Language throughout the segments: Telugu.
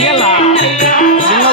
Nghĩa.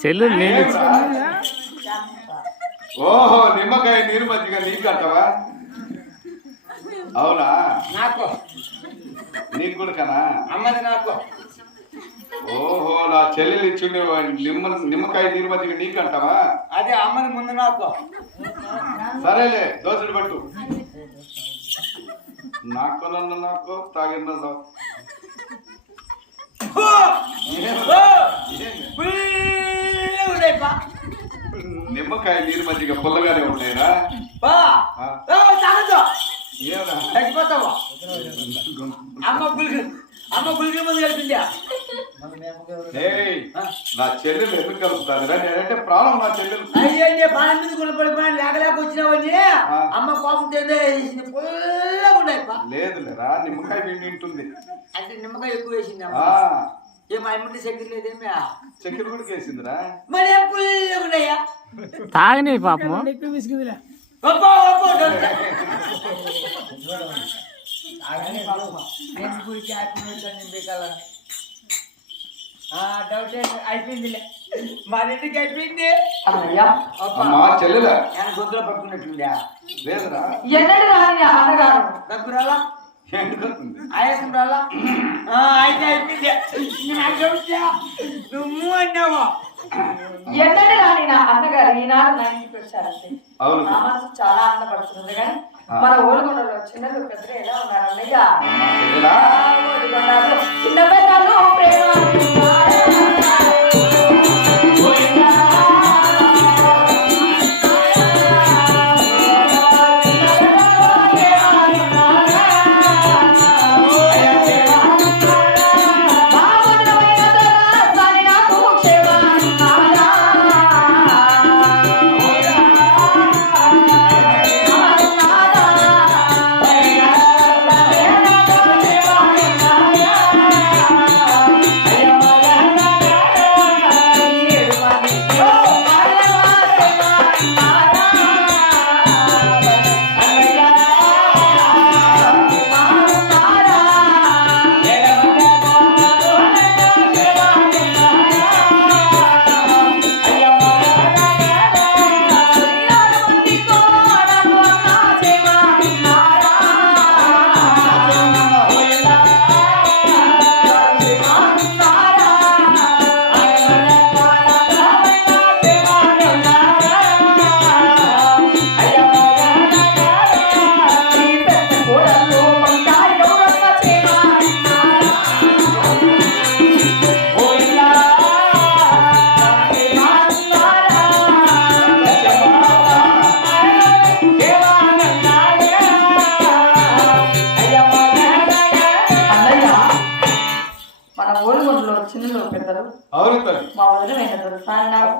చెల్లు నేను ఓహో నిమ్మకాయ నీరు మజ్జిగ నీకు కట్టవా అవునా? నాకు. నీకు కూడా కనా? అమ్మది నాకు. ఓహో నా చెల్లెలు ఇచ్చిండే నిమ్మ నిమ్మకాయ నీరు మజ్జిగ నీకు కట్టవా అదే అమ్మది ముందు నాకు. సరేలే దోశలు పట్టు. నాకు నన్ను నాకు తాగిన నిమ్మకాయ నీరు మజ్జిగ పుల్లగానే ఏమరా? చచ్చిపోతావా అమ్మ గులికి అమ్మ గులికి ముందు ఏయ్, నా చెల్లెలు ఎందుకు కలుపుతాను నేనంటే ప్రాణం నా చెల్లెలు. అయ్యే బాగా మీద గుళ్ళు పడిపోయిన లేక లేక వచ్చినావని. అమ్మ కోపం పుల్లగా ఉన్నాయి పా. లేదులేరా నిమ్మకాయ ఉంటుంది. అంటే నిమ్మకాయ ఎక్కువ వేసింది ఏం అమ్మంటే చక్కెర లేదేమి? చక్కెర కూడా వేసిందిరా. మరి పుల్లగా ఉన్నాయా? తాగని డౌట్ అయిపోయిందిలే మరి ఇంటికి అయిపోయింది చెల్లెలా. గొంతులో అన్నగారు. దగ్గరాలా? అయితే అయిపోయింది. నువ్వు అన్నావా? ఎన్నడు రాని నా అన్నగారు ఈనాడు నా ఇంటికి వచ్చారంటే అవును నా మనసు చాలా ఆనందపడుతుంది కానీ మన ఊరుగొండలో చిన్నలు పెద్దలు ఎలా ఉన్నారు అన్నయ్య? చిన్న పెద్దలు ప్రేమ. పెద్దలు అవును తల్లి మా వదిన అన్నారు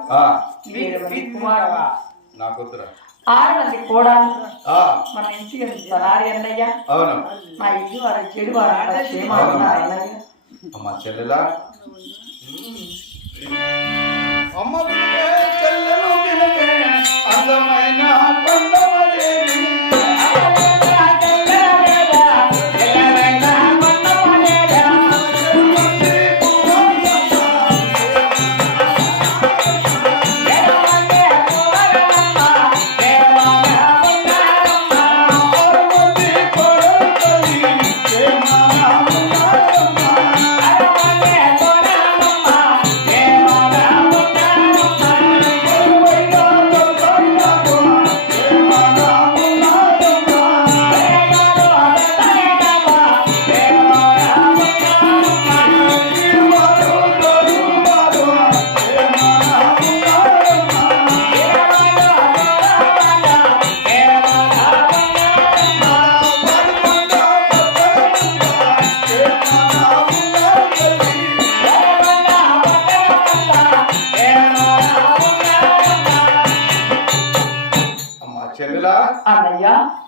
నాకొద్దురా. ఆరు మంది కోడాలు ఆ, మన ఇంటికి సరారి అన్నయ్య. అవును. మా ఇంటి వారు చెడు వారు అమ్మ చెల్లెలా? అమ్మ అందమైన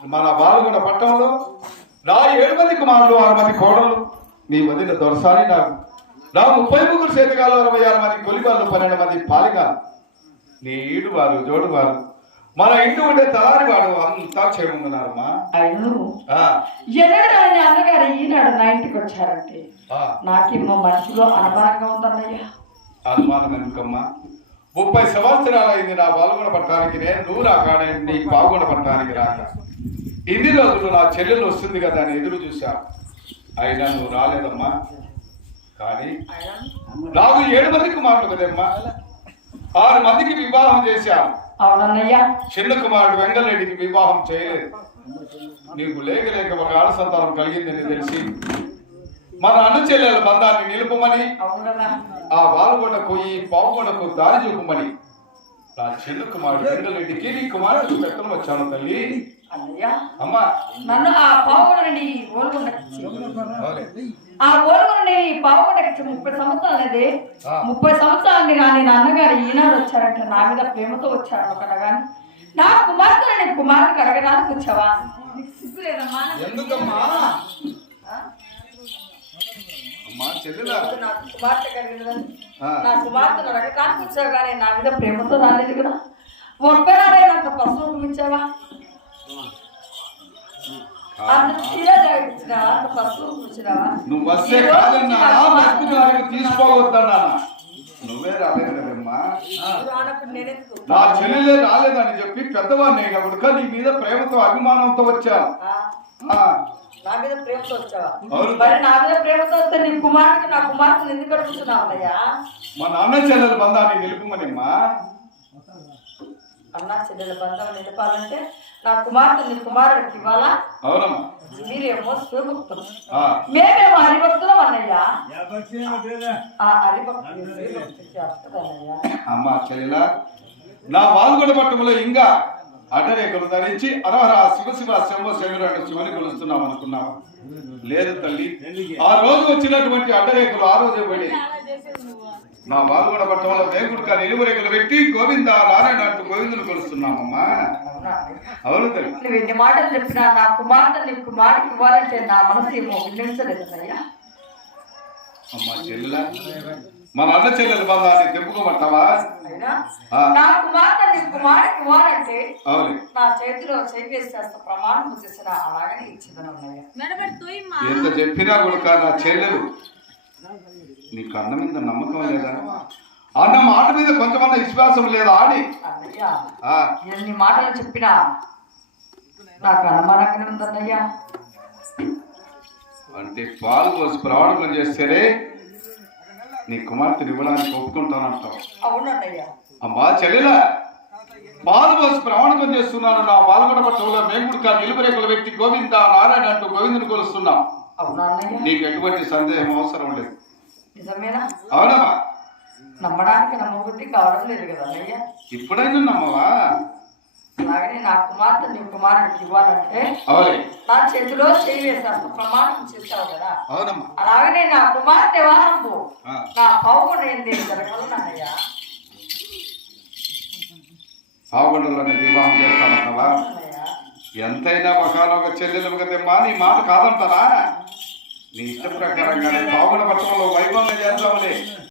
మన బాలుగొండ పట్టణంలో నా ఏడు మంది కుమారులు ఆరు మంది కోడలు. నీ వదిన దొరసాని నాకు. నా ముప్పై ముగ్గురు చేతికాలు అరవై ఆరు మంది కొలిబాలు పన్నెండు మంది నీ ఈడు వారు జోడు వారు మన ఇంటి ఉండే తలారి వాడు అంతా ఆయన అన్నగారు ఈనాడు నా ఇంటికి వచ్చారంటే నాకేమో మనసులో అనుమానంగా ఉందన్నయ్య. అనుమానం ఎందుకమ్మా ముప్పై సంవత్సరాలైంది నా పాల్గొన పట్టడానికి నేను నువ్వు రాగానే నీ పాల్గొన పట్టడానికి రాక. ఇన్ని రోజులు నా చెల్లెలు వస్తుంది కదా అని ఎదురు చూశా. అయినా నువ్వు రాలేదమ్మా. కానీ నాకు ఏడు మంది కుమారుడు కదమ్మా. ఆరు మందికి వివాహం చేశాం. చిన్న కుమారుడు వెంగళరెడ్డికి వివాహం చేయలేదు. నీకు లేక లేక ఒక ఆడ సంతానం కలిగిందని తెలిసి మన అన్న చెల్లెల బంధాన్ని నిలుపమని ఆ వాలుగొండకు ఈ పావుగొండకు దారి చూపమని నా చిన్న కుమారుడు వెంగళరెడ్డికి నీ కుమారుడు పెట్టడం వచ్చాను తల్లి అమ్మా నన్ను ఆ పావుగొండని ఓల్గొండకి ఆ ఓల్గొండని పావుగొండకి ముప్పై సంవత్సరాలు అనేది. ముప్పై సంవత్సరాలు కానీ నాన్నగారు ఈనాడు వచ్చారంటే నా మీద ప్రేమతో వచ్చారు ఒకట కానీ నా కుమార్తె నీ కుమార్తెకి అడగడానికి వచ్చావా ఎందుకమ్మా? అమ్మా చెల్లెలా కుమార్తె ఆ. నా కుమార్తెను అడగడానికి వచ్చావు కానీ నా మీద ప్రేమతో రాలేదు కదా పశువు ఉంచావా జాగించినావా అంత పశువు నాకు తీసుకోవద్దన్నా నువ్వే రాలేదు కదమ్మా రానప్పుడు నేనెందుకు? నా చెల్లెలే రాలేదని చెప్పి పెద్దవాడిని కాబట్టి నీ మీద ప్రేమతో అభిమానంతో ఆ, నా మీద ప్రేమతో వచ్చావా? అవును. మరి నా మీద ప్రేమతో వస్తే నీ కుమార్తె నా కుమార్తెను ఎందుకు అడుగుతున్నావు అన్నయ్యా మా నాన్న చెల్లెల బంధాన్ని నిలుపుమనిమ్మా. అన్నా చెల్లెల బంధం నిలపాలంటే నా కుమార్తె నీ కుమారుడికి ఇవ్వాలా? అవునమ్మా. మీరేమో శివభక్తులు మేమేమో హరిభక్తులం అన్నయ్యా. హరిభక్తులు అమ్మా చెల్లెలా నా పాల్గొన పట్టములో ఇంకా అడ్డరేఖలు ధరించి అరహర శివశివ శంభ శంకరుడు శివని కొలుస్తున్నాం అనుకున్నావా లేదు తల్లి ఆ రోజు వచ్చినటువంటి అడ్డరేఖలు ఆ రోజే పడి నా పాల్గొన పట్టణంలో దేవుడు కానీ నిలువరేఖలు పెట్టి గోవింద నారాయణ అంటూ గోవిందుని కొలుస్తున్నామమ్మా. అవునా అవును తల్లి. నువ్వు ఎన్ని మాటలు చెప్పినా నా కుమార్తె నీ కుమారుడికి ఇవ్వాలంటే నా మనసు ఏమో అమ్మా చెల్లెల? మన అన్న చెల్లెల బంధాన్ని తెంపుకోమంటావా అయినా? ఆ. నా కుమార్తె నీ కుమారుడికి ఇవ్వాలంటే అవును. నా చేతిలో చేసేస్తా ప్రమాణం చేసిన అలాగనే ఇచ్చిందన్నయ్య ఎంత చెప్పినా కూడా నా చెల్లెలు. నీకు అన్న మీద నమ్మకం లేదా? అన్న మాట మీద కొంచెమన్నా విశ్వాసం లేదా? ఆడి. అన్నయ్య ఆ, ఎన్ని మాటలు చెప్పినా నాకు అనుమానంగానే ఉందన్నయ్యా. అంటే పాలు పోసి ప్రమాణం చేస్తేనే నీ కుమార్తెని ఇవ్వడానికి ఒప్పుకుంటానంటావు. అవునన్నయ్య. అమ్మా చెల్లెలా పాలు పోసి ప్రమాణకం చేస్తున్నాను. నా పాల్గొన పట్టంలో మేము కూడా నిలువరేకుల వ్యక్తి గోవింద నారాయణ అంటూ గోవిందుని కొలుస్తున్నాం. నీకు ఎటువంటి సందేహం అవసరం లేదు. అవునమ్మా. నమ్మడానికి నమ్మబుద్ధి కావడం లేదు కదా ఇప్పుడైనా నమ్మవా? అలాగనే నా కుమార్తె నీ కుమారుడికి ఇవ్వాలంటే నా చేతిలో చేయి వేశాను ప్రమాణం చేశావు కదా. అవునమ్మా. అలాగనే నా కుమార్తె వారంపు. నా పౌగుండ ఏంది జరగలనయ్యా సాగుండలను వివాహం చేస్తానంటావా ఎంతైనా ఒకనొక చెల్లెలు కదమ్మా నీ మాట కాదంటారా నీ ఇష్ట ప్రకారంగానే పావుగడ పట్టణంలో వైభవంగా చేద్దాంలే